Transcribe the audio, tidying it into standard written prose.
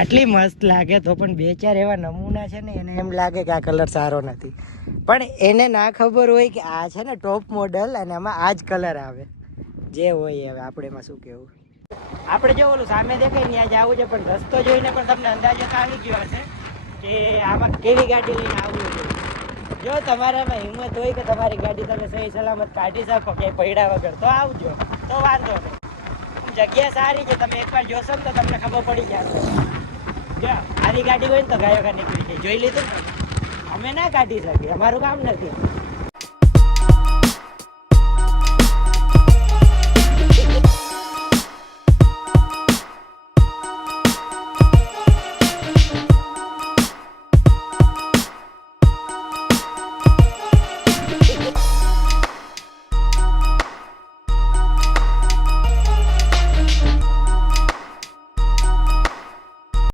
આટલી મસ્ત લાગે તો પણ બે ચાર એવા નમૂના છે ને એને એમ લાગે કે આ કલર સારો નથી, પણ એને ના ખબર હોય કે આ છે ને ટોપ મોડલ અને આમાં આ જ કલર આવે. જે હોય હવે આપણે એમાં શું કેવું. આપણે જો ઓલું સામે દેખાય ને ત્યાં જવું છે, પણ રસ્તો જોઈને પણ તમને અંદાજો તો આવી ગયો હશે કે આમાં કેવી ગાડી લઈને આવવું જોઈએ. જો તમારામાં હિંમત હોય કે તમારી ગાડી તમે સહી સલામત કાઢી શકો કે પૈડા વગર, તો આવજો, તો વાંધો નહીં. જગ્યા સારી છે, તમે એકવાર જોશો ને તો તમને ખબર પડી જશે. જો આરી ગાડી હોય ને તો ગાયો નીકળી જાય, જોઈ લીધું ને. અમે ના કાઢી શકીએ, અમારું કામ નથી.